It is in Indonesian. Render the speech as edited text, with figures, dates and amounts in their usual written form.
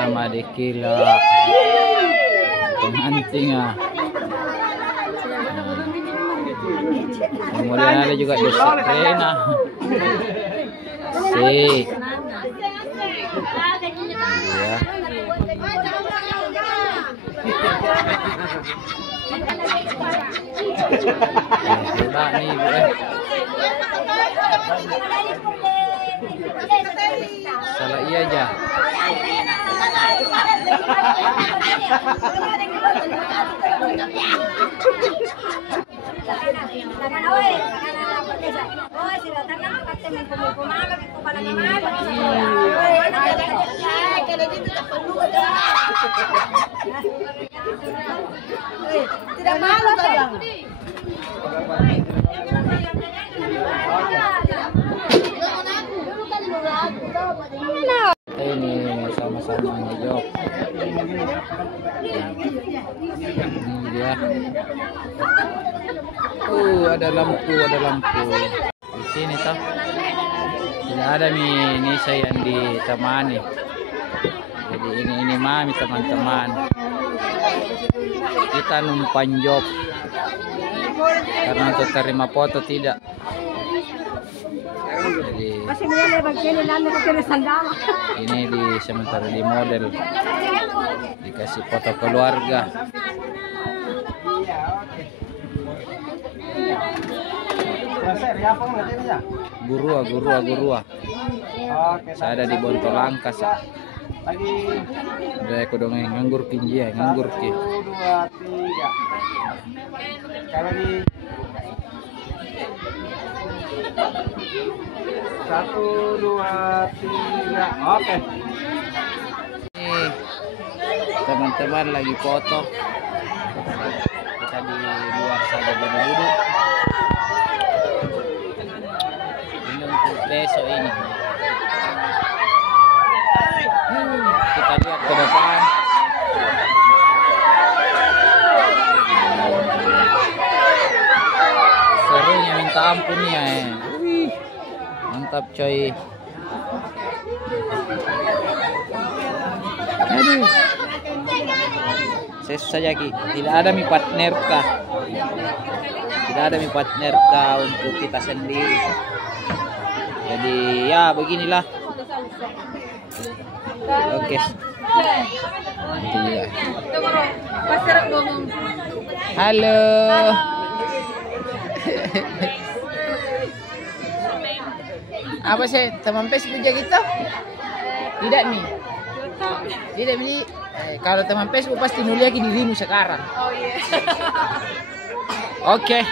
sama Dekila. Pengantin ah. Kemudian ada juga Desakrena. Si. Ya. Hebat nih, Bu. Salah iya aja. Tidak malu kadang. Ini sama-sama ngejok. Ini dia. Ada lampu, ada lampu. Di sini toh. Tidak ada nih saya yang ditemani. Jadi ini mami teman-teman. Kita numpang job. Karena untuk terima foto tidak. Jadi ini di sementara di model dikasih foto keluarga. Gurua. Saya ada di Bontolangka sa. Udah aku dong nganggur kinji ya, nganggur ki. 1, 2, 3. Kalau di 1, 2, 3. Oke. Nih, teman-teman lagi foto. Kita di luar saja duduk. Ini untuk besok ini. Kita lihat ke depan. Serunya minta ampun ya. Mantap coy. Aduh. Ses saja Ki. Tidak ada mi partner kah? Tidak ada mi partner kah untuk kita sendiri. Jadi ya beginilah. Oke. Iya. Halo. Apa sih teman Facebook gitu? Tidak nih. Tidak nih. Kalau teman Facebook pasti nulis lagi dirimu sekarang. Oh iya. Oke.